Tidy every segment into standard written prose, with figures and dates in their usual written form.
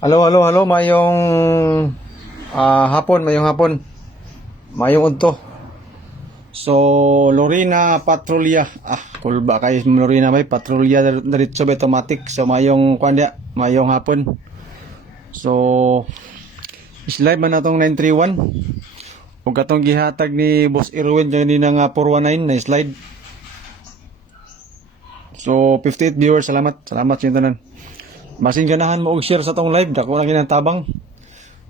Halo, mayong hapon, mayong unto. So, Lorena Patrolya. Kulba kay Lorena may Patrolya diretso ba automatic. So, mayong kanya, mayong hapon. So, is live man atong 931. Ug katong gihatag ni Boss Irwin kanina nga 419 na slide. So, 58 viewers, salamat sa tanan. Basin ganahan mo og share sa tong live, dako na ginantabang.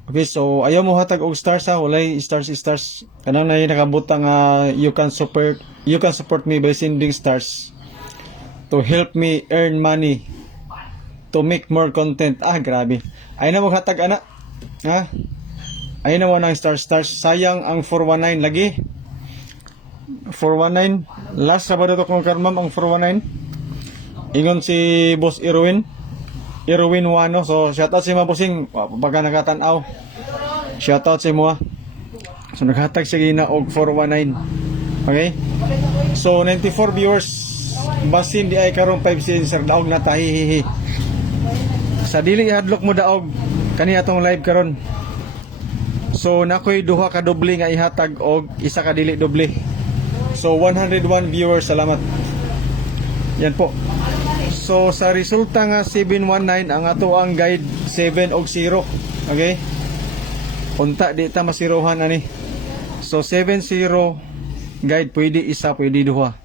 Okay, so ayaw mo hatag og stars ha, walay stars. Kanang nay nakabutang you can support me by sending stars to help me earn money to make more content. Grabe. Ay na mo hatag ana. Ha? Ay na mo nang stars. Sayang ang 419 lagi. 419 last Sabado to kung karmam ang 419. Ingon si Boss Irwin Wano. So shoutout si Mabusing pagka nakatanaw. Shoutout si mo. So naghatag siya gina og 419. Okay? So 94 viewers. Basin di ay karong 5 sensor daog na tahihihi. Sa dili ihadlok mo daog kani atong live karon. So nakoy duha ka doble nga ihatag og isa ka dili doble. So 101 viewers, salamat. Yan po. So sa resulta nga 719 ang ato ang guide 7 og 0. Okay? Unta di ta masirohan ani. So 7-0 guide pwede isa, pwede duha.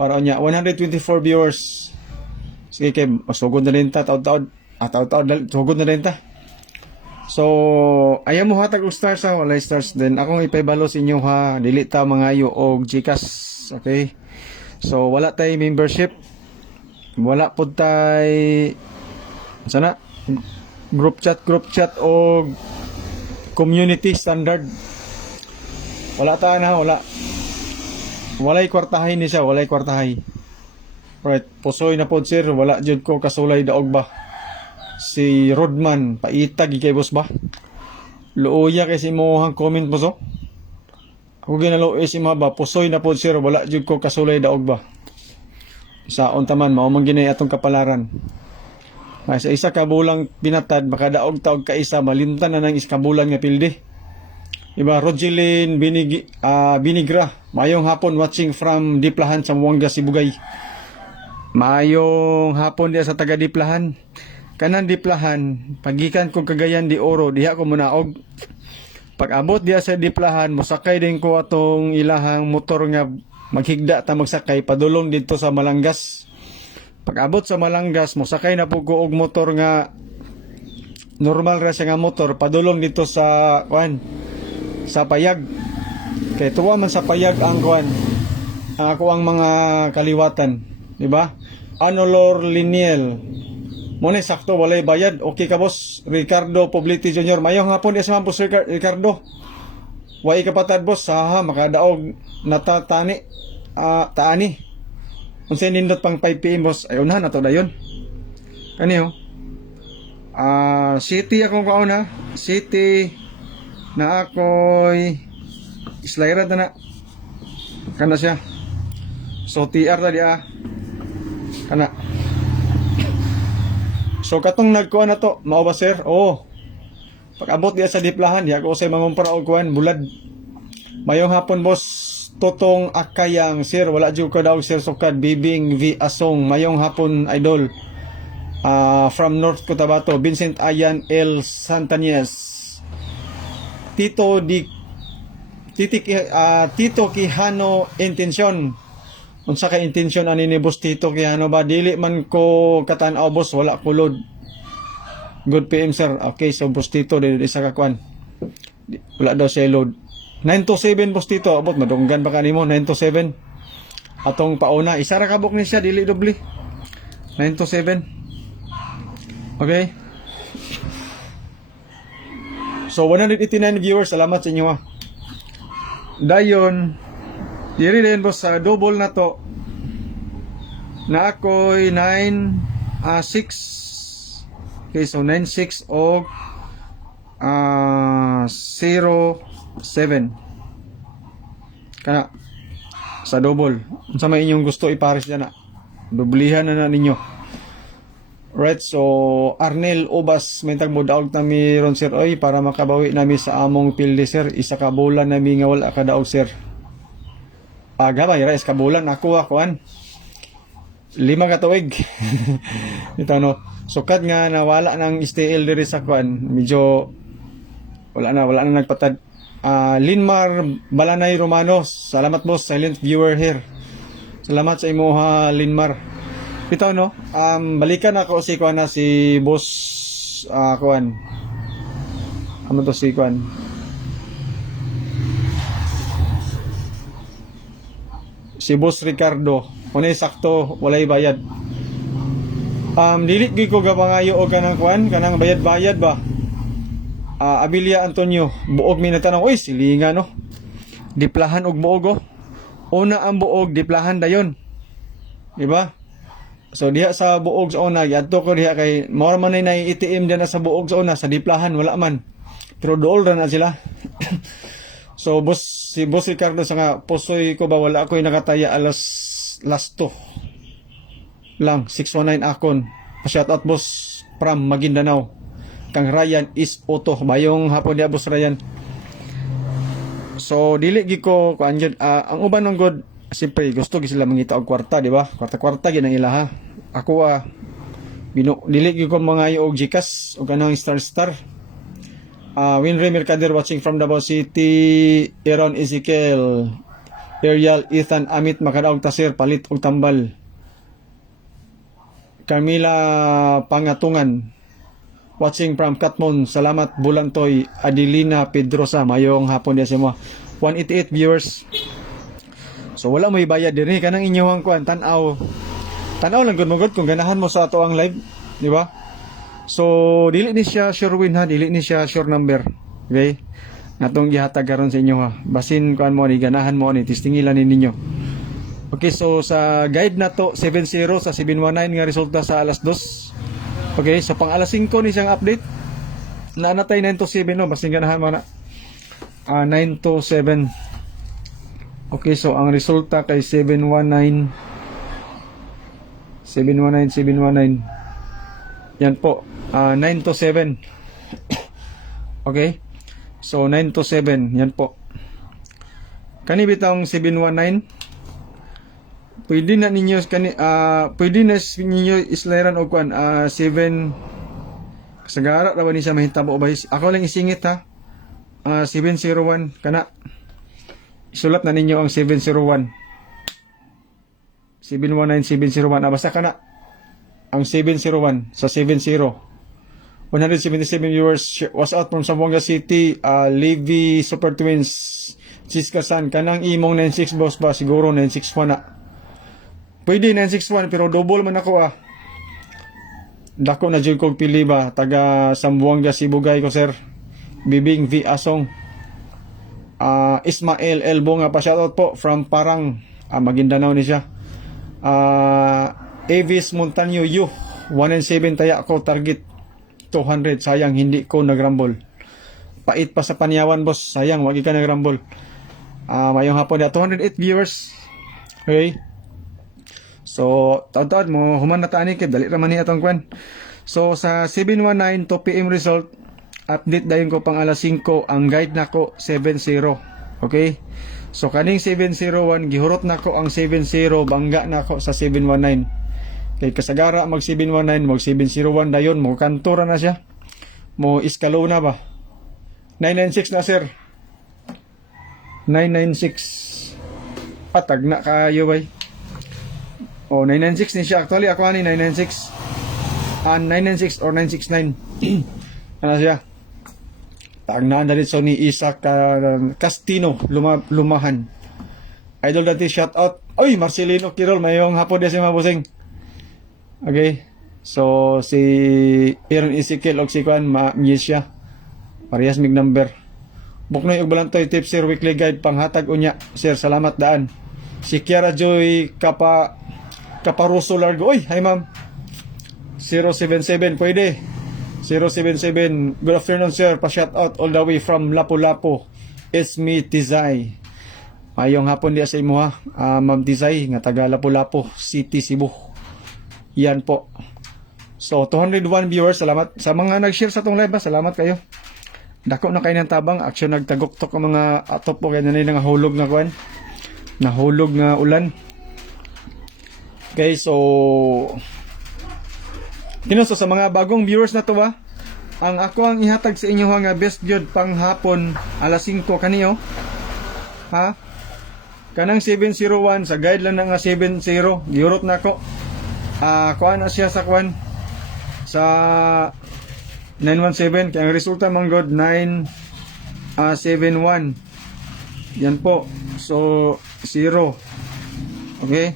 Para unya 124 viewers. Sige kay masugod na rin ta taud-taud. Sugod na rin ta. So ayaw mo hatag og stars ha, wala stars. Then akong ipaybalo sa inyo ha, dili ta mangayo og GCash. Okay? So wala tay membership. Wala po tay sana group chat o community standard. Wala ta na, walay kwartahay ni siya, walay kwartahay. Right, pusoy na pod sir, wala jud ko kasulay daog ba. Si Rodman paitag kay boss ba. Luoya kay si mohang comment po so. Ako ginaloy si maba, pusoy na pod sir, wala jud ko kasulay daog ba. Saon taman mao man ginay atong kapalaran. Sa isa ka bulang binatad makadaog taog ka isa malimtan na nang iskabulan nga pilde. Iba Rogelin Binigra, mayong hapon watching from Diplahan sa Muanga Sibugay. Mayong hapon diya sa taga Diplahan. Kanan Diplahan, pagikan ko Cagayan de Oro, diha ko munaog. Pag abot diya sa Diplahan, mosakay din ko atong ilahang motor nga maghigda ta magsakay padulong dito sa Malangas. Pag abot sa Malangas, mosakay na po ko og motor nga normal ra siya nga motor padulong dito sa sa Payag. Kay tuwa man sa Payag ang ako ang mga kaliwatan, di ba? Anolor Liniel. Muna sakto walay bayad. Okay ka boss? Ricardo Poblete Jr. Mayong hapon sa boss Ricardo. Way kapatad boss, makadaog natatani taani. Unsay nindot pang 5 PM boss, ay unahan ato dayon. Kaniyo. City akong kauna, City na ako'y islayrad na kana siya. So TR na dia kana. So katong nagkuha na to, mao ba sir? Pag abot diya sa Diplahan, diya ko say mangumpara og bulad. Mayong hapon boss, Totong Akayang sir, wala jud ko daw sir sukad Bibing V Asong. Mayong hapon idol. From North Cotabato, Vincent Ayan L Santañez. Tito Quijano intention. Unsa ka intention ani ni boss Tito Quijano ba? Dili man ko katan-aw boss, wala kulod. Good PM sir. Okay, so boss Tito isa ka kwan. Wala daw siya load. 927 boss Tito, abot madunggan ba kanimo 927. Atong pauna, isa ra kabok ni siya dili doble. 927. Okay. So 189 viewers, salamat sa inyo ha. Dayon, diri din boss sa double na to. Na ako'y 6. Okay, so 96 og 07 kana sa double. Unsa may inyong gusto ipares diyan na. Dublihan na ninyo. Right, so Arnel Ubas may tagbudaog nami ron sir oy para makabawi nami sa among pilde sir. Isa ka bulan nami nga wala ka daog sir. Gamay ra is ka bulan ako kuan. 5 ka tuig. Ito no. Sukat nga nawala ng STL diri sa kuan. Medyo wala na nagpatad. Linmar Balanay Romanos. Salamat boss, silent viewer here. Salamat sa imo ha Linmar. Ito no. Balikan ako si kuan na si boss kuan. Ano to si kuan? Si boss Ricardo. Unay sakto walay bayad. Dili gyud ko gabangayo og kanang kuan, kanang bayad-bayad ba. Abilia Antonio, buog mi nagtanong, oy silinga no. Diplahan og buog oh. Una ang buog, diplahan dayon. Di ba? So diha sa buog sa una, yadto ko diha kay more man nay ATM diyan sa buog sa una, sa diplahan wala man. Pero dool ra na sila. So si boss Ricardo sa nga pusoy ko ba wala ko'y nakataya last 2 lang 619 akon. Pa-shout out boss from Maguindanao. Kang Ryan is Otto bayong hapon dia boss Ryan. So dili gi ko kuan jud ang uban ng god siyempre gusto gi sila mangita og kwarta, di ba? Kwarta gid ang ilaha. Ako dili gi ko mangayo og GCash og kanang star. Winry Mercader watching from Davao City. Aaron Ezekiel, Ariel, Ethan, Amit makadaog tasir palit og tambal. Camila Pangatungan watching from Katmon. Salamat Bulantoy. Adelina Pedrosa mayong hapon dia sa mo. 188 viewers. So wala mo ibayad diri kanang inyong kuan tan-aw. Tan-aw lang gud kung ganahan mo sa ato ang live, di ba? So dili ni siya sure win ha, dili ni siya sure number. Okay? Natong gihatag karon sa inyo ha. Basin kuan mo ni ganahan mo ni tistingilan ninyo. Okay, so sa guide na to 70 sa 719 nga resulta sa alas 2. Okay, sa pang alas 5 ni siyang update. Naanatay 9 to 7 no, basin ganahan mo na. 9 to 7. Okay, so ang resulta kay 719. Yan po. 9 to 7. Okay. So 9 to 7. Yan po. Kani bitang 719. Pwede na ninyo islairan og kuan 7 kasagara ra ba ni siya mahitabo ba? Ako lang isingit ha. 701 kana. Isulat na ninyo ang 701. 719 701 basta kana ang 701 sa 70. 177 viewers was out from Zamboanga City. Levi Super Twins Siska San kanang imong 96 boss ba siguro 961 na. Pwede 961 pero double man ako Dako na jud kog pili ba taga Zamboanga Sibugay ko sir. Bibing V Asong. Ismael Elbo nga pa shoutout po from Parang Maguindanao ni siya. Avis Montaño U 197 taya ko target 200 sayang hindi ko nagrambol. Pait pa sa panyawan boss sayang wagi ka nagrambol. Mayong hapon na 208 viewers. Okay. So taon-taon mo human na tani kay dali ra man ni atong kwan. So sa 719 2 PM result update dayon ko pang alas 5 ang guide nako 70. Okay? So kaning 701 gihurot nako ang 70 bangga nako sa 719. Kay kasagara mag 719 mag 701 dayon mo kantura na siya. Mo iskalo na ba? 996 na sir. 996. Patag na kayo bay. 996 ni siya actually ako ani 996. 996 or 969. Ano siya? Tagnaan na rin so ni Isaac Castino Lumahan. Idol dati shout out. Oy, Marcelino Kirol mayong hapon din si mabusing. Okay. So si Aaron Ezekiel og si Kwan siya. Parehas mig number. Buknoy og Balantoy tip sir weekly guide panghatag unya. Sir salamat daan. Si Kiara Joy Kaparuso Largo. Oy, hi ma'am. 077 pwede. 077. Good afternoon sir. Pa-shout out all the way from Lapu-Lapu. It's me Tizay. Ayong hapon diya sa imo ha. Ma'am Tizay nga taga Lapu-Lapu City, Cebu. Yan po. So 201 viewers, salamat sa mga nag-share sa tong live, salamat kayo. Dako na kayo ng tabang, action nagtagok-tok ang mga atop po kaya na nga hulog na kuan. Nahulog nga ulan. Okay, so kinuso sa mga bagong viewers na to ang ako ang ihatag sa inyo nga best jud pang hapon alas 5 kaniyo. Ha? Kanang 701 sa guide lang na nga 70, giurot na ko. Kuan na siya sa kuan sa 917 kaya ang resulta man god 971. Yan po. So 0. Okay?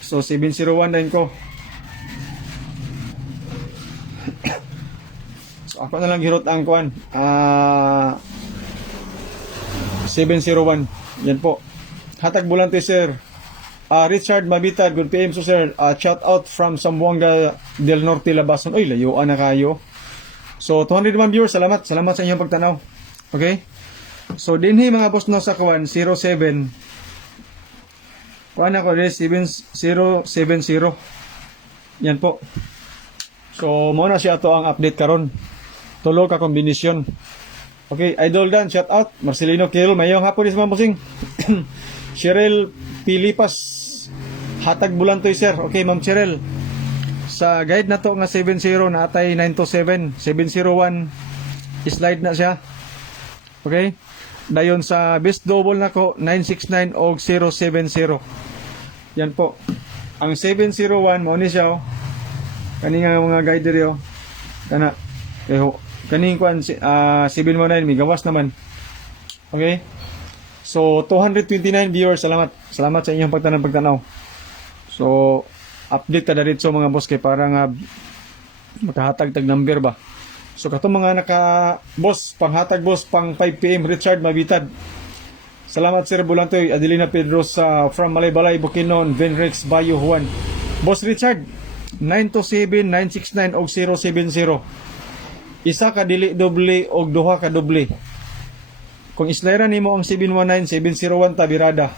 So 701 din ko. So ako na lang girot ang kuan. 701. Yan po. Hatag bulante sir. Richard Mabitad, good PM so sir. Shout out from Zamboanga del Norte, Labason. Oy, layuan na kayo. So 201 viewers, salamat. Salamat sa inyong pagtanaw. Okay? So dinhi mga boss no sa kuan 07. Kuan ako rin 7070. Yan po. So mo na siya to ang update karon. Tulo ka kombinasyon. Okay, Idol Dan, shout out. Marcelino Kiril, mayong hapon is mga bossing. Cheryl Pilipas, hatag bulantoy sir. Okay, Ma'am Cheryl. Sa guide na to nga 70 na atay 927, 701 slide na siya. Okay? Dayon sa best double na ko 969 og 070. Yan po. Ang 701 mo ni siya kani nga mga guide diri kana kaning kuan 719 may gawas naman. Okay? So 229 viewers, salamat. Salamat sa inyong pagtanaw. So update ta diretso mga boss kay para nga makahatag tag number ba. So kato mga naka boss panghatag boss pang 5 PM Richard Mabitad. Salamat sir Bulantoy, Adelina Pedro sa from Malaybalay, Bukidnon, Venrex, Bayo, Juan. Boss Richard 927 969 og 070. Isa ka dili doble og duha ka doble. Kung islera nimo ang 719 701 tabirada.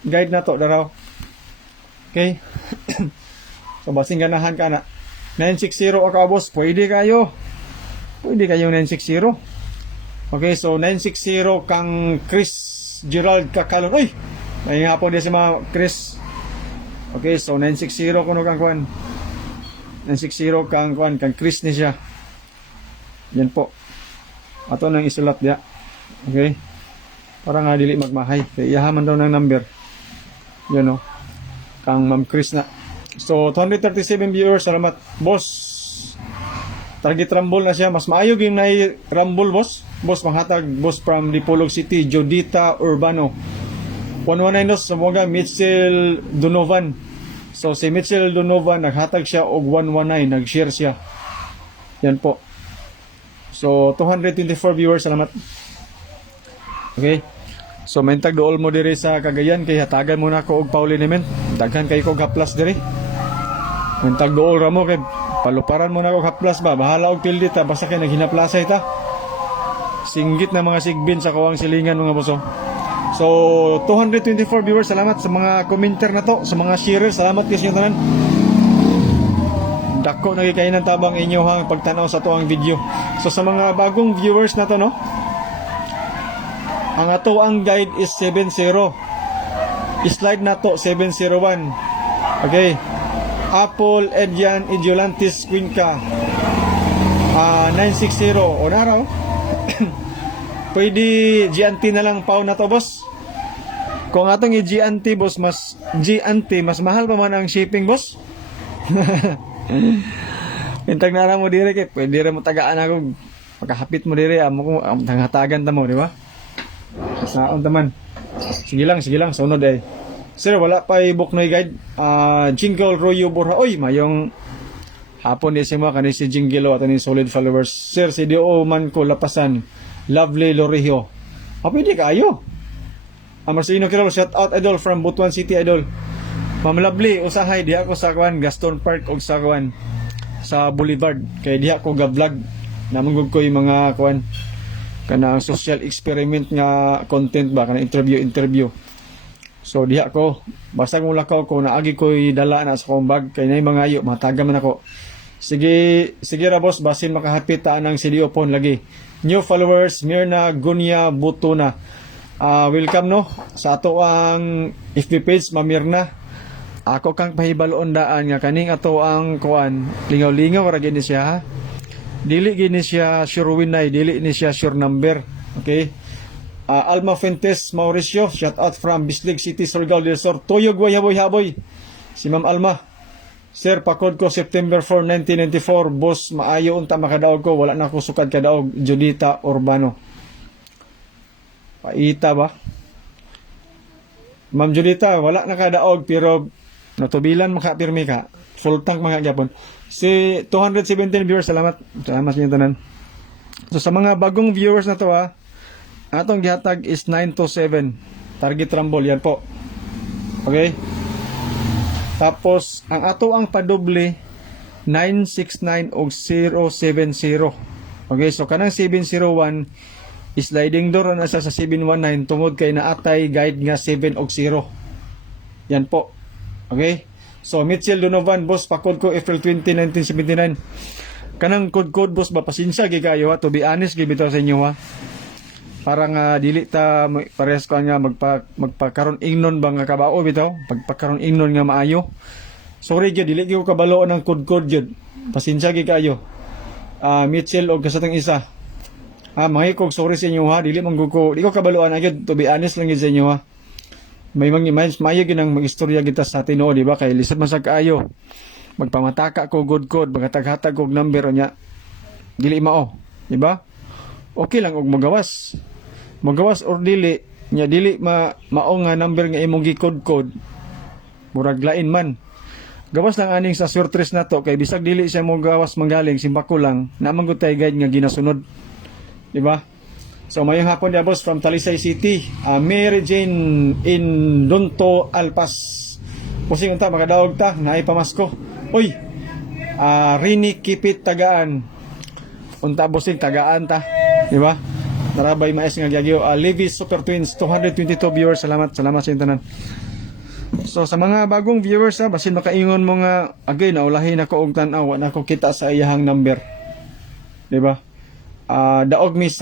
Guide na to daraw. Okay? So basing ganahan ka na 960 o ka boss, pwede kayo. Pwede kayong 960. Okay, so 960 kang Chris Gerald Kakalon. Uy! May hapon din si mga Chris. Okay, so 960 kuno kang kuan. 960 kang kuan kang Chris ni siya. Yan po. Ato nang isulat dia. Okay? Para nga dili magmahay. Kaya iyahaman daw ng number. Yan o. Kang Ma'am Chris na. So 237 viewers, salamat. Boss, target rumble na siya. Mas maayog yung rumble boss. Boss, manghatag boss from Dipolog City, Jodita Urbano. 119 dos sa mga Mitchell Donovan. So si Mitchell Donovan naghatag siya og 119, nag-share siya. Yan po. So 224 viewers, salamat. Okay. So mentag dool mo diri sa Cagayan kay hatagan mo na ko og Paulinemen. Daghan kay ko haplas diri. Mentag dool ra mo kay paluparan mo na ko haplas ba. Bahala og pildi ta basta kay naghinaplasay ta. Singgit na mga sigbin sa kawang silingan mga boso. So 224 viewers, salamat sa mga commenter na to, sa mga sharer, salamat kayo sa inyo tanan. Dako nagikain ng tabang inyo hang pagtanaw sa to ang video. So sa mga bagong viewers na to no. Ang ato ang guide is 70. Slide na to 701. Okay. Apple Edian Idiolantis Quinca 960. O naraw. Pwede GNT na lang pau na to boss. Kung atong i-GNT boss, mas GNT mas mahal pa man ang shipping boss. Intag na ra mo dire kay pwede ra mo tagaan ako. Pagkahapit mo dire amo ko hatagan ta mo, di ba? Saon taman. Sige lang, sunod eh. Sir, wala pa i-book na guide. Jingle Royo Borja. Oy, mayong hapon di si mo kanil si Jingle at ni solid followers. Sir, si Dio man ko lapasan. Lovely Lorihio. Pwede kayo. Marcelino Kirol, shout out idol from Butuan City idol. Ma'am Lovely, usahay di ako sa kuan Gaston Park og sa kuan sa Boulevard. Kay di ako ga-vlog. Namangog ko yung mga kuan kana social experiment nga content ba kana interview. So diha ko basta kung lakaw ko naagi ko'y dala na sa kong bag kay nay mga ayo mataga man ako. Sige ra boss basin makahapit ta ng CDO phone lagi. New followers Mirna Gunya Butuna. Welcome no sa ato ang FB page Mamirna. Ako kang pahibaloon daan nga kaning ato ang kuan lingaw-lingaw ra gini siya ha. Dili gini siya sure winay, dili ni siya sure number. Okay? Alma Fuentes Mauricio, shout out from Bislig City, Surigao del Sur. Tuyog way haboy. Si Ma'am Alma. Sir, pakod ko September 4, 1994. Boss, maayo unta makadaog ko. Wala na ko sukad kadaog. Judita Urbano. Paita ba? Ma'am Judita, wala na kadaog pero natubilan makapirmi ka. Full tank mga gyapon. Si 217 viewers, salamat. Salamat sa inyo tanan. So sa mga bagong viewers na to atong gihatag is 927 target rumble yan po. Okay? Tapos ang ato ang padoble 969 og 070. Okay, so kanang 701 sliding door na sa 719 tungod kay naatay guide nga 7 og 0. Yan po. Okay? So Mitchell Donovan boss pakod ko April 20, 1979. Kanang code boss ba pasensya gi kayo to be honest gi bitaw sa inyo Parang dili ta parehas ko nga magpakaron ingnon ba nga kabao bitaw pagpakaron ingnon nga maayo. Sorry gyud dili gyud ko kabaloon ang code gyud. Pasensya gi kayo. Mitchell og kasatang isa. Mga kog sorry sa inyo dili man ko di ko kabaloan gyud to be honest lang gyud sa inyo May mga maayo gyud ang magistorya kita sa Tinoo di ba kay lisod man sa kaayo. Magpamataka ko good code magataghatag og number nya. Dili mao, di ba? Okay lang og magawas or dili nya dili mao nga number nga imong gi-code murag lain man gawas lang aning sa surtres nato kay bisag dili siya mo gawas manggaling simbako lang naman gud tay guide nga ginasunod di ba so mayong hapon dia boss from Talisay City Mary Jane in Donto Alpas pusing unta makadaog ta naay pamasko oy Rini Kipit Tagaan unta bossing tagaan ta di ba narabay maes nga gyagyo Levi Super Twins 222 viewers salamat sa inyo tanan. So sa mga bagong viewers basin makaingon mo nga agay naulahin ako og tan-aw na ko kita sa iyahang number di ba daog mi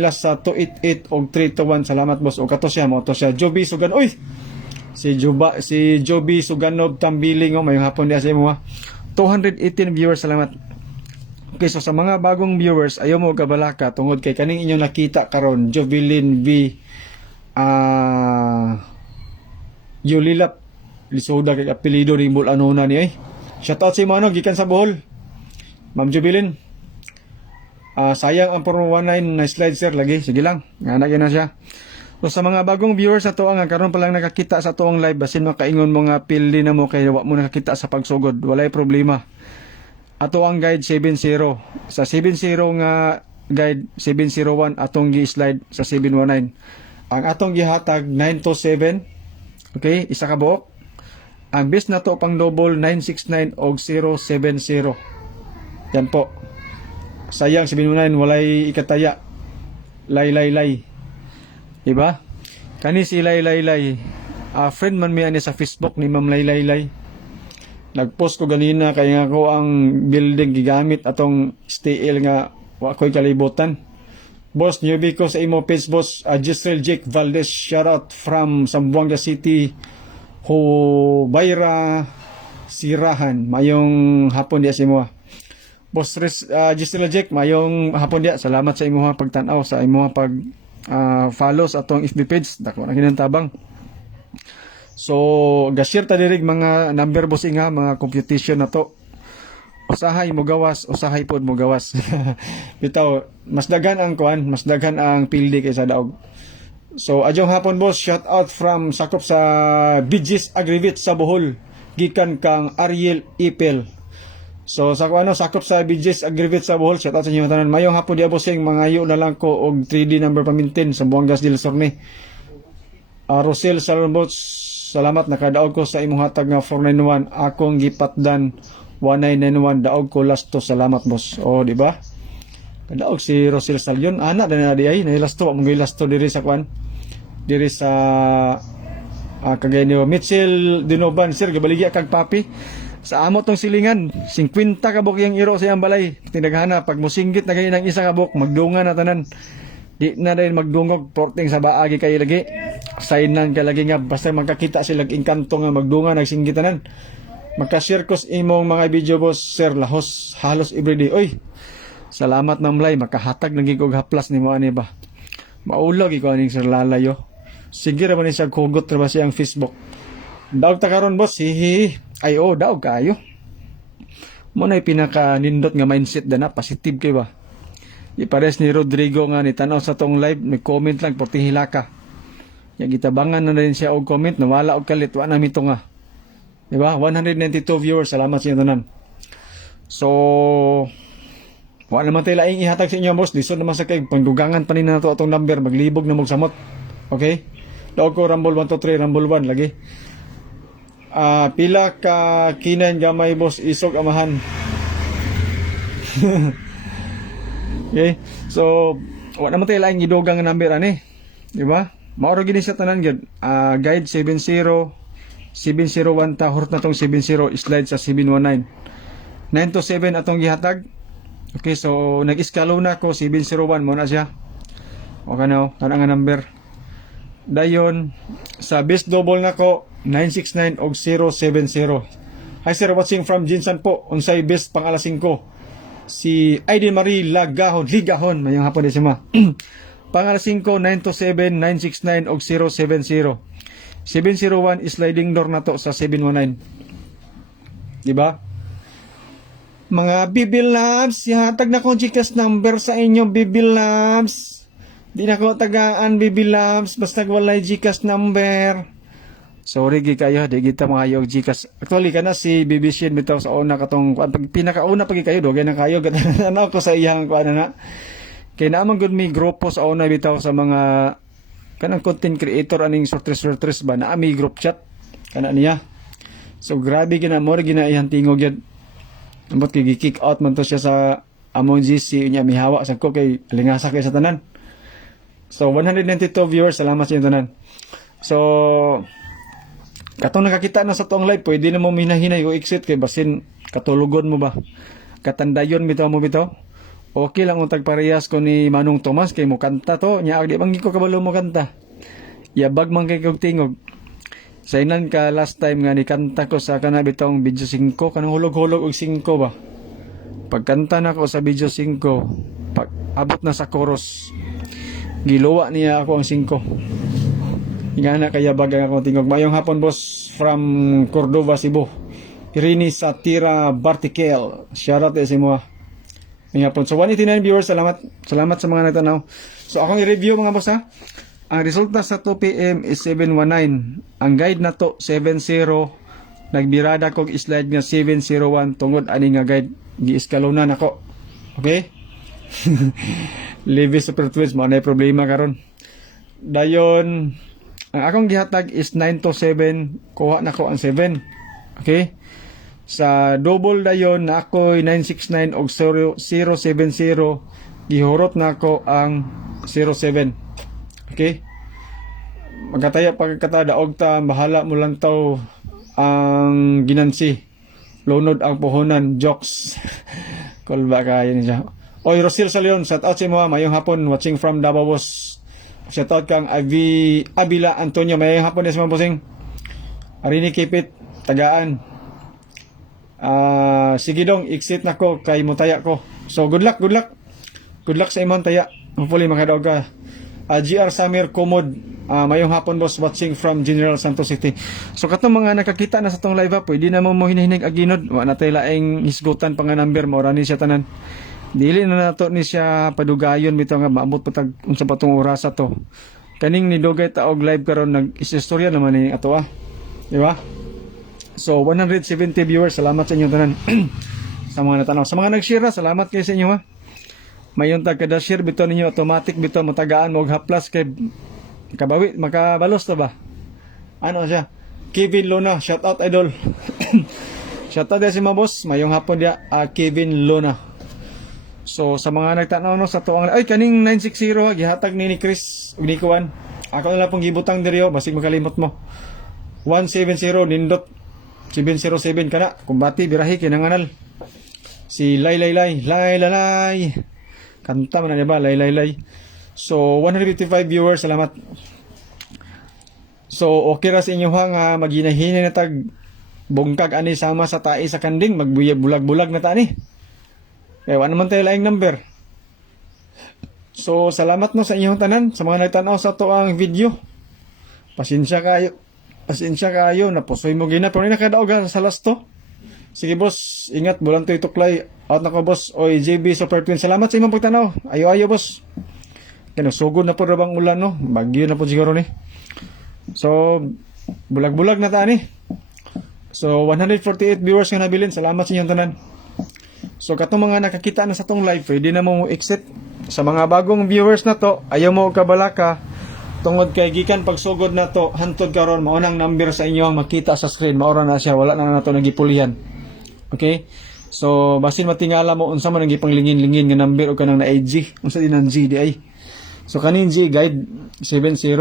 last sa 288 og 321 salamat boss og kato siya mo to siya Joby Sugan oy si Joby Suganob Tambiling mayong hapon dia sa imo 218 viewers salamat. Okay, so sa mga bagong viewers, ayaw mo gabalaka tungod kay kaning inyong nakita karon Jovelyn V Yulilap Lisoda kay apelyido ring bulanona ni shout out sa imo gikan sa Bohol Ma'am Jovelyn sayang ang 419 na slide sir lagi sige lang nga na siya. So sa mga bagong viewers ato nga karon pa lang nakakita sa tuong live basin makaingon mo nga pildi na mo kay wa mo nakakita sa pagsugod walay problema. Ato ang guide 70 sa 70 nga guide 701 atong gi-slide sa 719 ang atong gihatag 927 okay isa ka buok ang base na to pang double 969 og 070 yan po sayang 719 walay ikataya lay diba kani si lay friend man mi ani sa Facebook ni Ma'am lay nagpost ko ganina kaya nga ko ang building gigamit atong STL nga wa ko'y kalibutan. Boss, newbie ko sa imo page boss Giselle Jake Valdez shout out from Zamboanga City Hubayra Sirahan mayong hapon dia sa imo. Boss Giselle Jake mayong hapon dia salamat sa imo pagtan-aw sa imo pag follow sa atong FB page dako na kinantabang. So, gashare ta dirig mga number boss nga mga computation na to. Usahay mo gawas, usahay pod mo gawas. Bitaw, mas daghan ang pildi kaysa daog. So, adyong hapon boss, shout out from sakop sa Bigis Agrivit sa Bohol. Gikan kang Ariel Ipel. So, sakop sa Bigis Agrivit sa Bohol, shout out sa inyo tanan. Mayong hapon dia bossing mangayo na lang ko og 3D number pamintin sa Buangas del Sur ni. Rosel Salmots salamat nakadaog ko sa imong hatag nga 491 akong gipatdan 1991 daog ko last to salamat boss di ba kadaog si Rosel Salyon ana na di ay nailasto mo gilasto diri sa kwan diri sa Kagaya ni Mitchell Dinoban, sir, gabaligya kag papi. Sa amo tong silingan, 50 kabok yung iro sa iyang balay. Tinaghana, pag musinggit na kayo ng isa kabok, magdunga na tanan. Di na rin magdungog, porting sa baagi kayo lagi. Sainan ka lagi nga, basta magkakita sila inkanto nga magdunga, nagsinggitanan. Magka-circus imong mga video boss, sir, lahos, halos everyday. Oy, salamat mamlay, makahatag lagi kog haplas ni mo ani ba. Maulag ikaw aning sir lalayo. Sige ra man siya kugot ra ba siyang Facebook. Daog ta karon boss, hihi. Ay oh, daog kayo. Mo na pinaka nindot nga mindset dana, positive kay ba. Ipares ni Rodrigo nga ni tanaw sa tong live, may comment lang porti hilaka. Ya gitabangan na rin siya og comment, nawala og kalit wa na mito nga. Di ba? 192 viewers, salamat sa inyo tanan. So, wa naman tayo laing ihatag sa inyo boss, lisod naman sa kay pangdugangan pa ni na to atong number, maglibog na magsamot. Okay? Daog ko Rumble 123, Rumble 1 lagi. Pila ka kinan gamay boss isog amahan. Okay? So, wa naman tayo laing idugang number ani. Di ba? Mauro gini sa tanan gyud. Guide 70 701 ta hurot na tong 70 slide sa 719. 927 atong gihatag. Okay, so nag-iskalo na ko 701 mo na siya. Okay na, tanang nga number. Dayon sa best double na ko 969 og 070. Hi sir, watching from Jinsan po. Unsay best pang alas 5. Si Aiden Marie Ligahon, mayong hapon di siya. Pang alas 5 927 969 og 070. 701 sliding door na to sa 719. Di ba? Mga Bibil Labs, ihatag na ko Gcash number sa inyo, Bibil Labs. Di na ko tagaan, Bibil Labs, basta walay Gcash number. Sorry gi kayo, di kita mga og Gcash. Actually kana si BBC bitaw sa una katong pag pinakauna pagi kayo dogay na kayo ano ko sa iyang kuan na. Kay naman gud mi grupo sa una bitaw sa mga kanang content creator aning sortres ba na mi group chat kana niya. So grabe gina mo gina iyang tingog yun. Ambot kay gi-kick out man to siya sa among GC niya mihawa sa ko kay lingasa kay sa tanan. So 192 viewers, salamat sa inyo tanan. So katong nakakita na sa tong live, pwede na mo minahinay o exit kay basin katulugon mo ba. Katandayon bitaw mo bitaw. Okay lang untag parehas ko ni Manong Tomas kay mo kanta to, nya di bang ko kabalo mo kanta. Yabag man kay kog tingog. Sa inan ka last time nga ni kanta ko sa kana bitong video 5 kanang hulog-hulog og 5 ba. Pagkanta na ko sa video 5, pag abot na sa chorus, giluwa niya ako ang 5. Ingana kaya bagang ako tingog. Mayong hapon boss from Cordova, Cebu. Irini Satira Bartikel. Shoutout sa mo. Ngayong hapon. So 189 viewers, salamat. Salamat sa mga nagtanaw. So akong i-review mga boss ha. Ang resulta sa 2 PM is 719. Ang guide na to 70. Nagbirada kog slide nga 701 tungod ani nga guide gi-iskalonan ako. Okay? Levi Super Twins mo na problema karon. Dayon ang akong gihatag is 9 to 7, kuha na ko ang 7. Okay? Sa double dayon na ako 969 og 070, gihurot na ko ang 07. Okay? Magkataya pagkata daog ta, bahala mo lang taw ang ginansi. Lunod ang puhunan, jokes. Kulba kayo niya. Oy, Rosil Salion, shout out sa mo, mayong hapon, watching from Davao boss. Shout out kang Avila Antonio, mayong hapon sa mga bossing. Arini Kipit, tagaan. Sige dong, exit na ko kay mutaya ko. So good luck, good luck. Good luck sa imong taya. Hopefully makadaog ka. GR Samir Komod, mayong hapon boss, watching from General Santos City. So katong mga nakakita na sa tong live up, pwede na mo hinihinig aginod, wa na tay laing hisgutan pa nga number mo, rani siya tanan. Dili na nato ni siya padugayon bitaw nga maabot patag unsa pa tong oras ato. Kaning ni dugay ta og live karon nag-istorya naman ni ato Di ba? So 170 viewers, salamat sa inyo tanan. Sa mga natanaw, sa mga nag-share, salamat kayo sa inyo ha. Mayon tag kada share bitaw ninyo automatic bitaw matagaan mo og haplas kay kabawi makabalos to ba. Ano siya? Kevin Luna, shout out idol. Shout out si mga boss, mayong hapon dia Kevin Luna. So sa mga nagtanaw no sa tuang ay kaning 960 gihatag ni Chris ug ni Kuan. Ako na lang pong gibutang diri basig makalimot mo. 170 nindot 707 kana kumbati birahi kinanganal si Lay Lay Lay Lay Lay Lay kanta man na ba Lay Lay Lay. So 155 viewers, salamat. So okay ra sa inyo ha nga maghinahina na tag bungkag ani sama sa tae sa kanding magbulag-bulag na ta ani. Kaya wala naman tayo laing number. So salamat no sa inyong tanan sa mga nagtanaw sa to ang video. Pasensya kayo napusoy mo gina pero nakadaog sa last to. Sige boss, ingat bulan to ituklay. Out na ko boss. Oy JB Super Twin. Salamat sa imong pagtanaw. Ayo boss. Kaya sugod na po rabang ulan no. Bagyo na po siguro ni. So bulag-bulag na ta ni. So 148 viewers nga nabilin. Salamat sa inyong tanan. So katong mga nakakita na sa tong live, pwede na mo exit. Sa mga bagong viewers na to, ayaw mo kabalaka tungod kay gikan pagsugod na to hantod karon mao nang number sa inyo ang makita sa screen, mao na siya, wala na nato nagipulihan. Okay? So basin matingala mo unsa man ang gipanglingin-lingin nga number o kanang na IG, unsa din ang G di ay. So kaning G guide 70.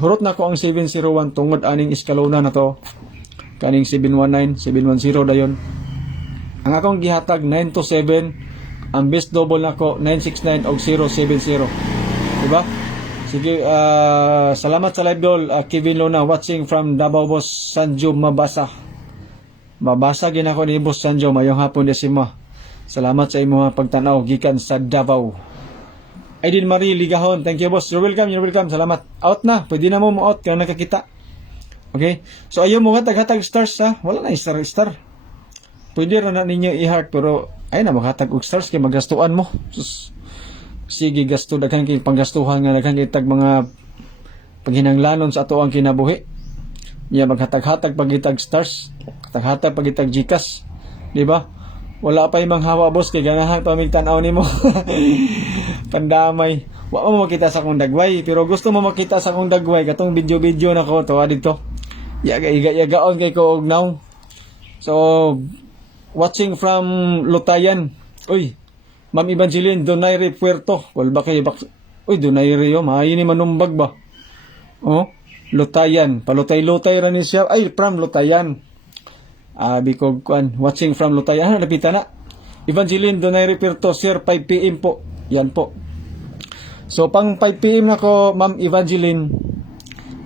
Hurot na ko ang 701 tungod aning eskalona na to. Kaning 719, 710 dayon. Ang akong gihatag 927, ang best double nako 969 og 070. Diba? Sige, salamat sa live doll, Kevin Lona watching from Davao Boss Sanjo Mabasa. Mabasa gid ako ni Boss Sanjo mayong hapon di simo. Salamat sa imong pagtanaw gikan sa Davao. Aidin Marie Ligahon, thank you boss. You're welcome. Salamat. Out na, pwede na mo out kaya nakakita. Okay? So ayaw mo hatag-hatag stars ha. Wala na star. Pwede ra na ninyo i-heart pero ay na maghatag og stars kay magastuan mo. Sus. Sige gasto daghan kay panggastuhan nga daghan kay tag mga paghinanglanon sa ato ang kinabuhi. Niya maghatag-hatag pagitag stars, hatag-hatag pagitag Gcash, di ba? Wala pa imong hawa boss kay ganahan pa mig tan-aw nimo. Pandamay. Wa mo makita sa akong dagway pero gusto mo makita sa akong dagway katong video nako to dito. Yaga-yagaon kay ko og now. So watching from Lutayan. Uy, Ma'am Evangeline Donaire Puerto. Wal ba kay uy Donaire yo, maayo ni manumbag ba? Oh, Lutayan, palutay-lutay ra ni siya. Ay, from Lutayan. Bikog kuan, watching from Lutayan. Napita na. Evangeline Donaire Puerto, sir, 5 PM po. Yan po. So pang 5 PM na ko, Ma'am Evangeline.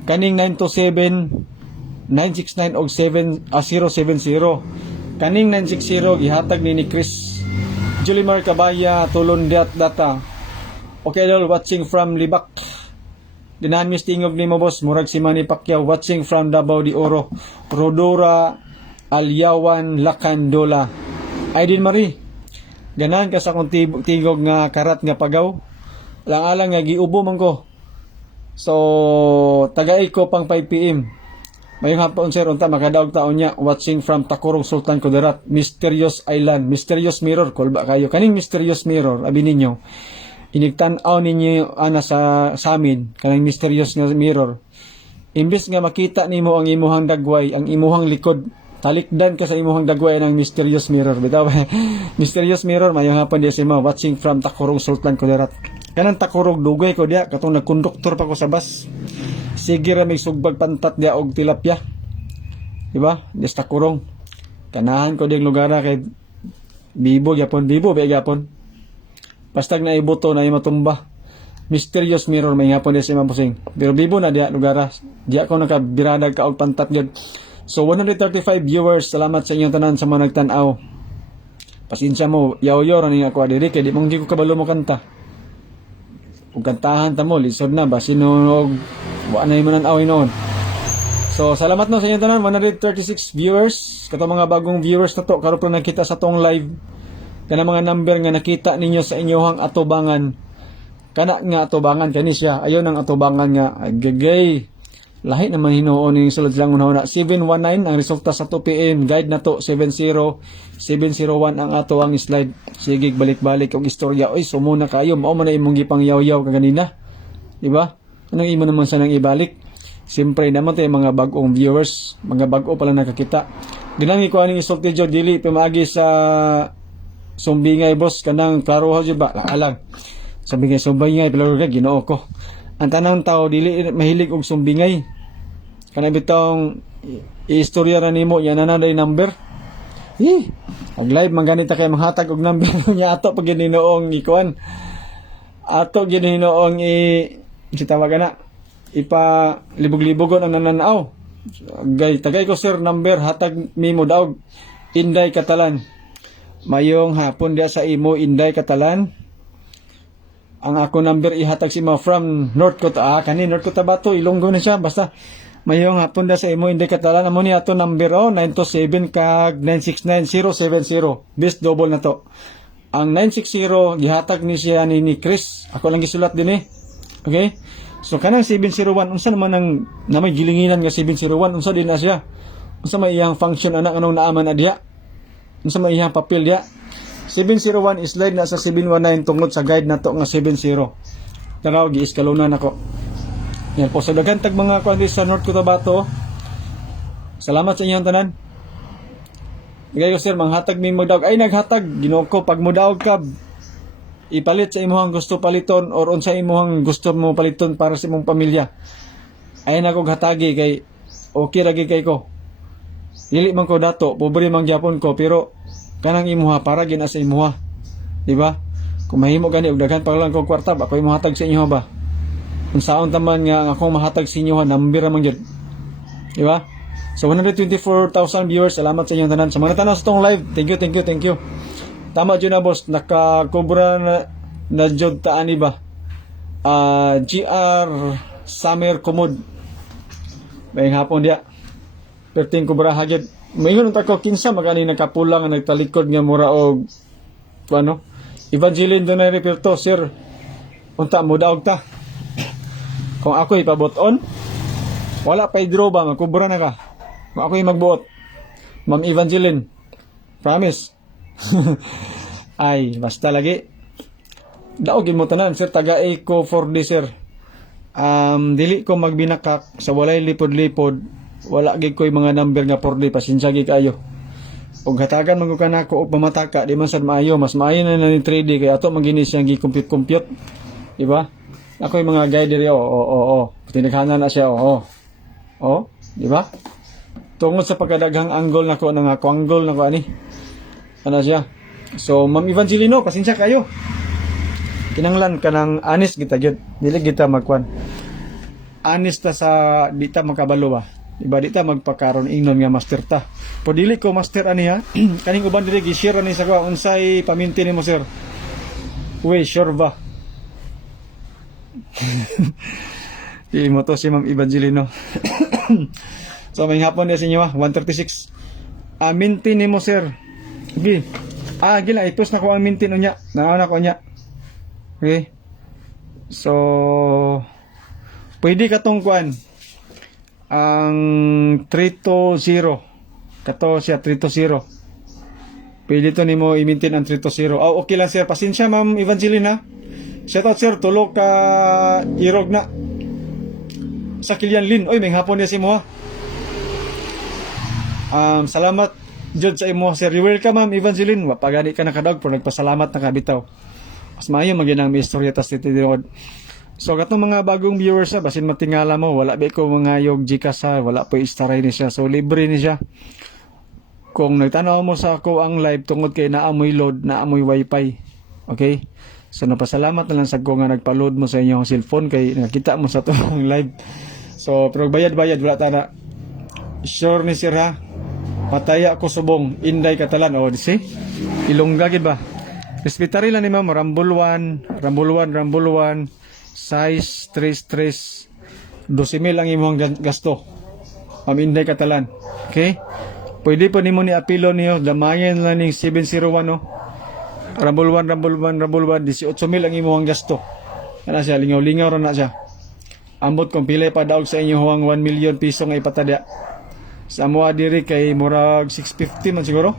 Kaning 927 969 og 070. Kaning 960 gihatag ni Chris Julimar Cabaya tulon data. Okay dol, watching from Libak. Dinahan mistingog ni mo boss murag si Manny Pacquiao watching from Davao de Oro. Rodora Alyawan Lacandola. Aidin Marie. Ganahan ka sa akong tigog nga karat nga pagaw. Lang-alang nga giubo man ko. So tagay ko pang 5 PM. Mayong hapon sir, unta makadaog taon niya watching from Takurong Sultan Kudarat, Mysterious Island, Mysterious Mirror, kolba kayo. Kaning Mysterious Mirror, abi ninyo, inigtan-aw ninyo ana sa amin, kaning Mysterious nga Mirror. Imbis nga makita nimo ang imuhang dagway, ang imuhang likod, talikdan ka sa imuhang dagway ng Mysterious Mirror. Bitaw Mysterious Mirror, mayong hapon di sima, watching from Takurong Sultan Kudarat. Kanang Takurog dugay ko dia, katong nagkonduktor pa ko sa bus. Sige ra may sugbag pantat dia og tilapia. Diba? Desta kurong. Kanahan ko ding lugar kay bibo gyapon gyapon. Basta na ibuto na matumba. Mysterious Mirror may hapon si Mabusing. Pero bibo na dia lugar. Dia ko nakabiradag ka og pantat gyud. So 135 viewers. Salamat sa inyong tanan sa mga nagtan-aw. Pasensya mo, yaw-yaw ra ni ako adiri kay di mong di ko kabalo mo kanta. Ug kantahan ta mo lisod na ba sinog wa na man away noon. So salamat no sa inyo tanan 136 viewers. Kato mga bagong viewers na to karon pa nakita sa tong live. Kana mga number nga nakita ninyo sa inyohang atubangan. Kana nga atubangan kani siya. Ayon ang atubangan nga agagay. Lahi naman hinuon ning sulod lang una 719 ang resulta sa 2 PM guide na to 70 701 ang ato ang slide. Sige balik-balik og istorya. Oy sumuna kayo mao man imong gipang yaw-yaw kaganina. Di ba? Anong imo naman sa nang ibalik? Siyempre naman tayo mga bagong viewers, mga bago pala nakakita. Dinangi ko aning isulti jud dili pamaagi sa sumbingay boss kanang klaro ha jud ba? Alang. Sabi nga sumbingay pero Ginoo ko. Ang tanang tao dili mahilig og sumbingay. Kana bitong istorya na nimo yan na day number. Ang live man ganita kay manghatag og number niya ato pag gininoong ikuan. Ato gininoong sitawagan na ipa libog-libogon ang nananaw. Tagay ko sir number hatag nimo daw Inday Catalan. Mayong hapon dia sa imo Inday Catalan. Ang ako number ihatag si mo from North Cotabato. Kani North Cotabato Ilonggo na siya basta mayong hapon dia sa imo Inday Catalan amo ni ato number 927 kag 969-070. Bis double na to. Ang 960 gihatag ni siya ni Chris. Ako lang gisulat din Okay? So kanang 701 unsa naman ang namay gilinginan nga 701 unsa din na siya? Unsa may iyang function anak anong naaman na diha? Unsa may iyang papel diha? 701 is slide na sa 719 tungod sa guide nato nga 70. Taraw gi-eskalonan nako. Yan po sa daghan tag mga kuan sa North Cotabato. Salamat sa inyong tanan. Digay ko sir manghatag mi modaog ay naghatag Ginoo ko pag modaog ka ipalit sa imong gusto paliton or unsa imong gusto mo paliton para sa imong pamilya. Ay nako hatagi kay okay ra kay ko. Dili man ko dato, pobre man gyapon ko pero kanang imuha para gina sa imuha. Di ba? Kung mahimo gani og daghan pa lang kog kwarta, ako imuhatag sa inyo ba? Kung saon taman nga akong mahatag sa inyo number man gyud. Di ba? So 124,000 viewers, salamat sa inyong tanan. Sa mga tanaw sa tong live, thank you. Tama jud na boss, nakakobra na jud ta ani ba? GR Summer Kumod. May hapon dia. Perting kubra hagid. Mayroon ta ko kinsa magani nakapulang nga nagtalikod nga mura og ano? Evangeline do na reperto sir. Unta mo daog ta. Kung ako ipabuton, wala pa draw ba magkubra na ka. Kung ako magbuot. Ma'am Evangeline. Promise. Ay, basta lagi. Daogin mo tanan sir taga Eco 4D sir. Dili ko magbinakak sa walay lipod-lipod. Wala gid koy mga number nga 4D pasensya gid kayo. Ug hatagan man ko kanako og pamataka di man sad maayo, mas maayo na ni 3D kay ato magini siyang gi-compute. Di ba? Ako yung mga guide diri tinighanan na siya di ba? Tungod sa pagkadaghang angle nako nga angle nako ani. Ano siya? So Ma'am Evangelino, pasensya kayo. Kinanglan kanang honest kita gyud. Dili kita magkuan. Honest ta sa di ta makabalo ba. Diba di ta magpakaron ingnon nga master ta. Pudili ko master ani ha. Kaning uban diri gi-share ani sa ko unsay paminti nimo sir. Uy, sure ba? Di mo to si Ma'am Evangelino. So may hapon na sa inyo 136. Minti nimo sir. Gi. Gila i-post na ko ang minti unya. Naana ko unya. Okay. So pwede katong kuan ang 320 kato siya 320 pwede to nimo i-maintain ang 320 okay lang sir pasensya Ma'am Evangelina shout out sir tulo ka irog na sa Kilian Lin oy may hapon niya si mo salamat jud sa imo sir you welcome Ma'am Evangeline wapagani ka nakadog pero nagpasalamat na kabitaw mas maayo maginang may istorya tas titinuod. So katong mga bagong viewers basin matingala mo wala ba ko mga yog Gcash wala po istaray ni siya so libre ni siya. Kung nagtanaw mo sa ako ang live tungod kay naamoy load naamoy wifi. Okay? So napasalamat na lang sa ko nga nagpa-load mo sa inyong cellphone kay nakita mo sa tong live. So pero bayad wala ta na. Sure ni sir ha. Pataya ko subong Inday Catalan see? Ilongga gid ba? Respetary lang ni ma'am Rambul 1 size 33 12,000 ang imong gasto. Ma'am Inday Catalan. Okay? Pwede pa nimo ni apilo niyo damayan lang ning 701 no. Rambul 1 18,000 ang imong gasto. Ana siya lingaw-lingaw ra na siya. Ambot kung pila pa daog sa inyo huwang 1 million piso nga ipatada. Sa mo diri kay murag 650 man siguro.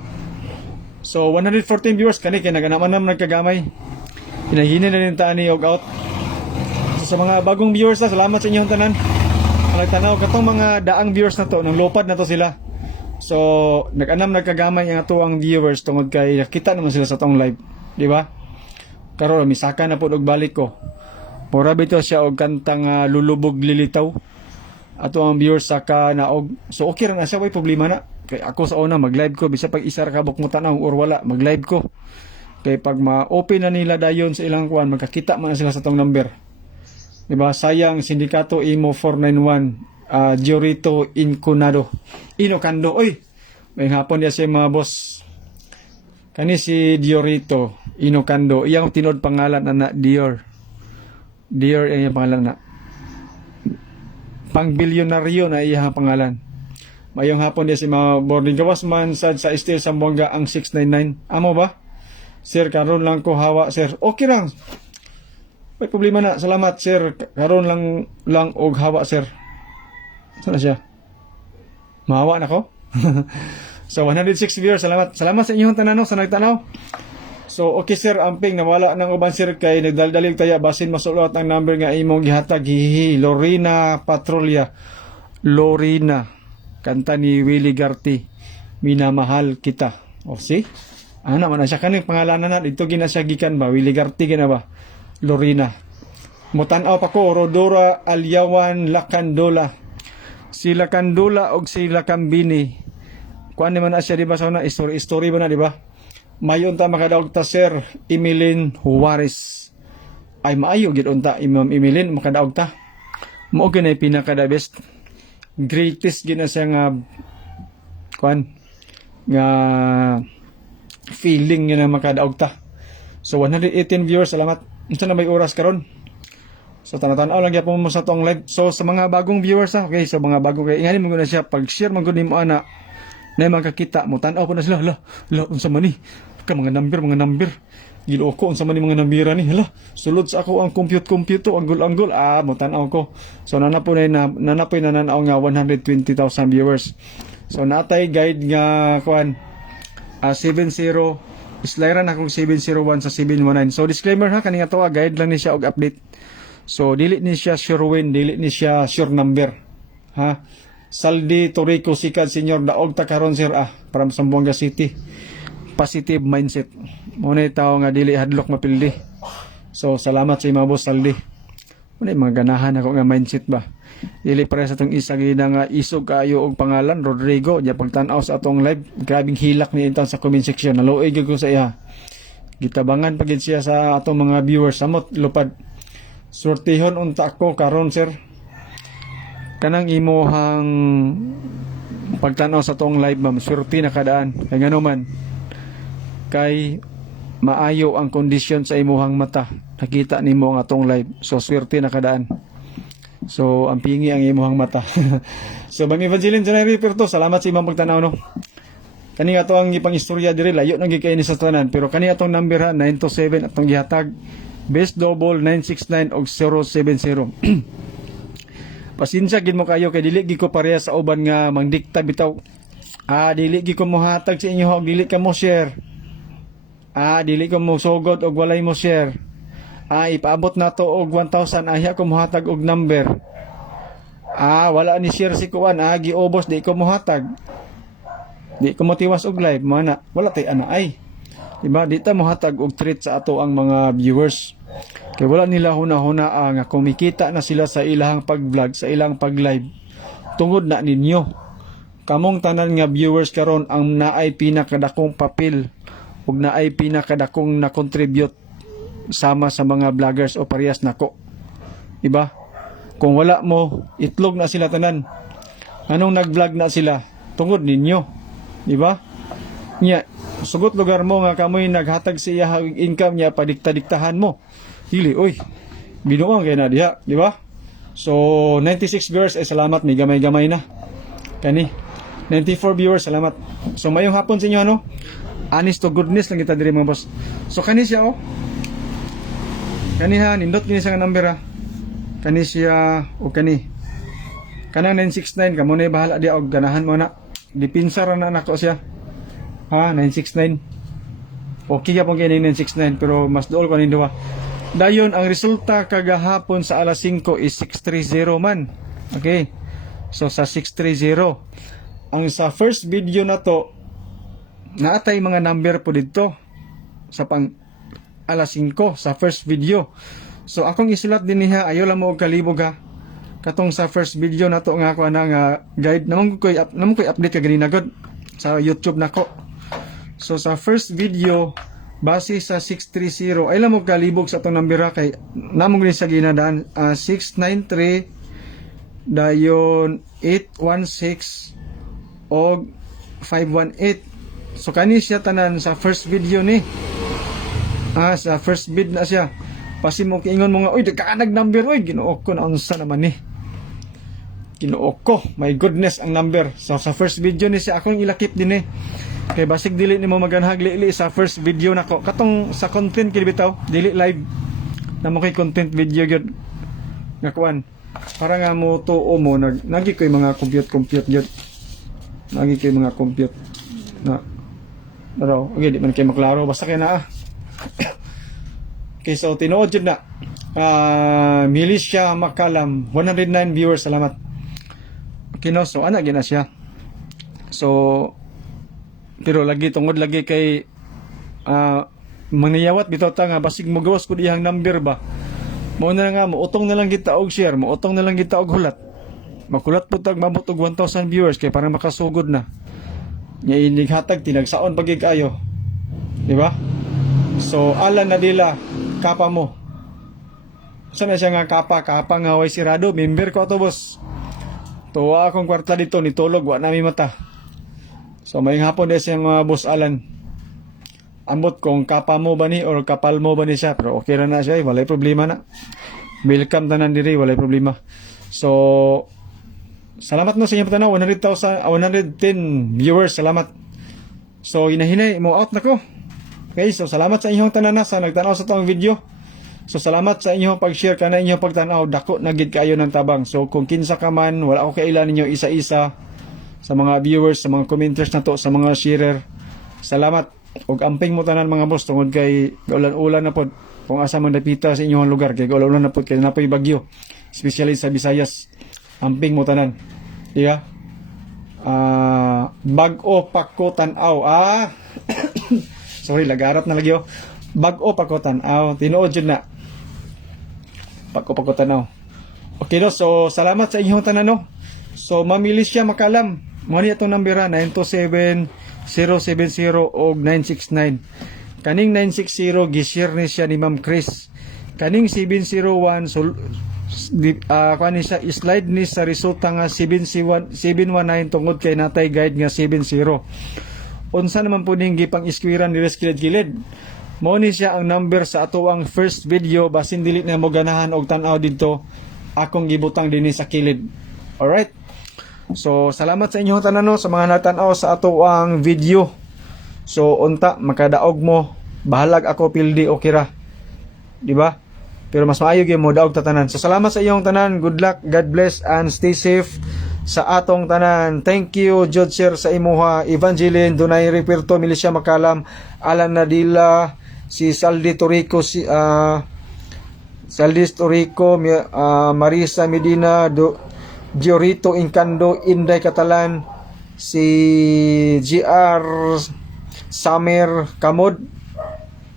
So 114 viewers kani kay naganaman naman nagkagamay. Hinahinin na rin taan ni og out. Sa mga bagong viewers na, salamat sa inyong tanan. Nagtanaw katong mga daang viewers na to, nang lopad na to sila. So, nagkagamay ang ato ang viewers tungod kay nakita naman sila sa tong live, di ba? Karon misaka na po og balik ko. Mura bitaw siya og kantang lulubog lilitaw. ato ang viewers sa kanaog. So okay ra na siya, way problema na. Kay ako sa una mag-live ko bisa pag isa ra ka buk mo tanaw or wala, mag-live ko. Kay pag ma-open na nila dayon sa ilang kuan, magkakita man na sila sa tong number. Diba? Sayang sindikato imo 491 Giorito Inocando. Oy, may hapon dia siya mga boss. Kani si Giorito Inocando. Iyang tinod pangalan na Dior. Dior iyang pangalan na. Pang bilyonaryo na iyang pangalan. Mayong hapon dia si mga boarding gawas man sa Steel Sambuanga ang 699. Amo ba? Sir, karon lang ko hawa, sir. Okay lang. May problema na. Salamat, sir. Karon lang og hawa, sir. Saan na siya? Mahawa na ko? So, 106 viewers. Salamat. Salamat sa inyong tanano, sa nagtanaw. So, okay, sir. Amping, nawala ng uban, sir, kay nagdaldalig tayo. Basin masulot ang number nga imong gihatag. Hihi. Lorena Patrolya. Lorena. Kanta ni Willie Garty. Minamahal kita. O, see? Ano man na siya kaning pangalanan na. Ito gina siya gikan ba? Willie Garty gina ba? Lorena. Mutanaw pa ko, Rodora Alyawan Lacandola. Si Lacandola og si Lacambini. Kuan naman na siya, di ba? Sa una, story ba na, di ba? Mayon ta makadaog ta, Sir Emilin Juarez. Ay, maayo, gid unta, Imam Emilin, makadaog ta. Mao ganay pinaka the best. Greatest gina siya nga, kuan, nga feeling yun na makadaog ta. So, 118 viewers, salamat. Ito na may oras karon. So tanatan-aw lang gyapon mo sa tong live. So sa mga bagong viewers okay, so mga bagong kay ingani mo na siya pag-share man gud nimo ana na makakita mo tan-aw po na sila. Hala, unsa man ni? Ka mga number. Giloko unsa man ni mga nambira ni? Hala, sulod sa ako ang compute anggol mo tan-aw ko. So nanapoy na nananaw nga 120,000 viewers. So natay guide nga kuan 70 Slyra na akong 701 sa 719. So disclaimer ha, kaninga to guide lang ni siya og update. So dili ni siya sure win, dili ni siya sure number. Ha? Saldi Torrico Sikat Senior daog ta karon sir from Zamboanga City. Positive mindset. Mo na tao nga dili hadlok mapildi. So salamat sa mga boss Saldi. Mo na mga ganahan ako nga mindset ba. Dili para sa tong isa gina nga isog kaayo og pangalan Rodrigo ja pagtan-aw sa atong live. Grabing hilak ni intan sa comment section. Naluoy gyud ko sa iya. Gitabangan pagid siya sa atong mga viewers samot lupad. Sortihon unta ako karon sir. Kanang imuhang pagtan-aw sa atong live ma'am, swerte na kadaan. Kay ngano man kay maayo ang kondisyon sa imuhang mata. Nakita nimo ang atong live. So swerte na kadaan. So, ang pingi ang imuhang mata. So, Ma'am Evangeline Janay Perto, salamat sa imong pagtanaw, no? Kani nga to ang ipang istorya diri, layo nang gikaini sa tanan. Pero kani atong number ha, 927 atong gihatag. Best double 969 og 070. Pasensya gid mo kayo kay dili gid ko pareha sa uban nga mangdikta bitaw. Dili gid ko mohatag sa inyo og dili ka mo share. Dili ko mo sugod og walay mo share. Ipaabot na to og 1,000 ahya ko mohatag og number. Wala ni share si kuan, giobos di ko mohatag. Di ko motiwas og live mana. Wala tay ana ay. Diba di ta mohatag og treat sa ato ang mga viewers. Kay wala nila huna-huna nga kumikita na sila sa ilang pag-vlog, sa ilang pag-live. Tungod na ninyo. Kamong tanan nga viewers karon ang naay pinakadakong papel ug naay pinakadakong na contribute sama sa mga vloggers o parehas nako. Diba? Kung wala mo, itlog na sila tanan. Anong nag-vlog na sila? Tungod ninyo. Diba? Nya, sugot lugar mo nga kamoy naghatag sa iya income niya, padikta-diktahan mo. Dili, oy. Binuang kay na diha, diba? So, 96 viewers, salamat. May gamay-gamay na. Kani. 94 viewers, salamat. So, mayong hapon sa inyo, ano? Honest to goodness lang kita diri mga boss. So, kani siya, Kani ha, nindot kini sa number ha. Kani siya o kani. Kanang 969 kamo na bahala dia og ganahan mo na. Dipinsa ra na nako siya. 969. Okay ka pong kini 969 pero mas dool ko nindo ha. Dayon ang resulta kagahapon sa alas 5 is 630 man. Okay. So sa 630. Ang sa first video na to naatay mga number po dito sa pang alas 5 sa first video. So akong isulat din niya, ayo lang mo og kalibog ha. katong sa first video nato nga ako nga guide namang koy update ka ganina god sa YouTube nako. So sa first video base sa 630 ay lamog kalibog sa atong number kay namong ni sa ginadaan 693 dayon 816 og 518. So kani siya tanan sa first video ni. Sa first bid na siya. Pasimong kiingon mo nga, uy, nagkaanag number, uy, ginuok ko na unsa naman ni. Ginuok ko, my goodness, ang number. So sa first video ni siya, akong ilakip din kay basig dili nimo maganhag li sa first video nako. Katong sa content kini bitaw, dili live. Namo kay content video gyud. Nga kuan. Para nga mo tuo mo nagi koy mga compute gyud. Nagi koy mga compute. Na. Pero okay, di man kay maklaro basta kay naa. Okay, so tinuod yun na. Milicia Makalam, 109 viewers, salamat. Okay, no, so ana gina siya. So pero lagi tungod lagi kay maniyawat bitaw ta nga basig mo gawas ko dihang number ba. Mo na nga mo utong na lang kita og share, mo utong na lang kita og hulat. Makulat po tag mabot og 1,000 viewers kay para makasugod na. Nya inighatag tinagsaon pagig kayo. Di ba? So alan na dila kapa mo. Sana siya nga kapa nga way sirado, member ko to boss. Tuwa akong kwarta dito nitulog wa na mi mata. So may hapon din siyang boss Alan. Ambot kung kapa mo ba ni or kapal mo ba ni siya, pero okay na siya, walay problema na. Welcome tanan diri, walay problema. So salamat no sa inyong patanaw, 110 viewers, salamat. So hinahinay mo out na ko. Okay, so salamat sa inyong tanan sa nagtanaw sa tong video. So salamat sa inyong pag-share kana inyong pagtanaw, dako na gid kayo ng tabang. So kung kinsa ka man, wala ko kailan ninyo isa-isa sa mga viewers, sa mga commenters na to, sa mga sharer. Salamat. Og amping mo tanan mga boss tungod kay ulan-ulan na pod. Kung asa man dapita sa inyong lugar kay ulan na pod kay napoy bagyo. Especially sa Visayas. Amping mo tanan. Diya? Bag-o pako tan-aw. Sorry, lagarat na lagi Bag-o pako tan-aw. Tinuod jud na. Pako tan-aw. Okay no, so salamat sa inyong tanan no. So mamili siya Makalam. Mo ni atong number 927-070 og 969. Kaning 960 gi-share ni siya ni Ma'am Chris. Kaning 701 kani siya slide ni sa resulta nga 719 tungod kay natay guide nga 70. Unsa naman po ning gipang iskwiran ni kilid-kilid. Mao ni siya ang number sa ato ang first video basin dili na mo ganahan og tan-aw didto akong gibutang dinhi sa kilid. Alright. So salamat sa inyong tanan no, sa mga natan-aw sa ato ang video. So unta makadaog mo, bahalag ako pildi okay ra. Di ba? Pero mas maayo gyud mo daog tatanan. So salamat sa inyong tanan. Good luck, God bless and stay safe sa atong tanan. Thank you Jud Sir sa imuha. Evangeline Dunay Reperto, Milicia Makalam, Alan Nadila, si Saldi Torico, Saldi Torico, Marisa Medina, Giorito Incando, Inday Catalan, si GR Samer Kamod,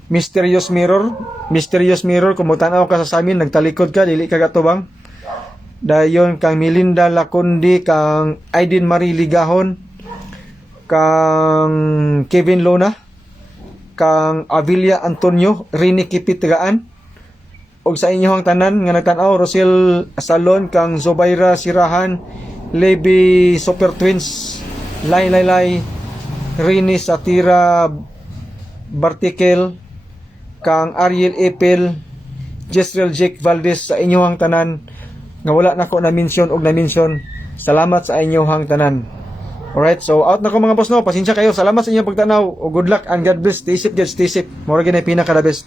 Mysterious Mirror, kung magtanaw ka sa amin, nagtalikod ka, dili ka gatubang. Dayon kang Melinda Lacundi, kang Aiden Marie Ligahon, kang Kevin Lona, kang Avilia Antonio, Rini Kipitgaan, og sa inyong tanan nga nagtanaw, Rosel Salon, kang Zobaira Sirahan, Levi Super Twins, Lai Rini Satira Bartikel, kang Ariel Epel, Jesrel Jake Valdez, sa inyong tanan nga wala nako na mention og na mention. Salamat sa inyong tanan. Alright, so out na ko mga boss no. Pasensya kayo. Salamat sa inyong pagtanaw. O good luck and God bless. Stay safe, stay safe. Mura ginay pinaka the best.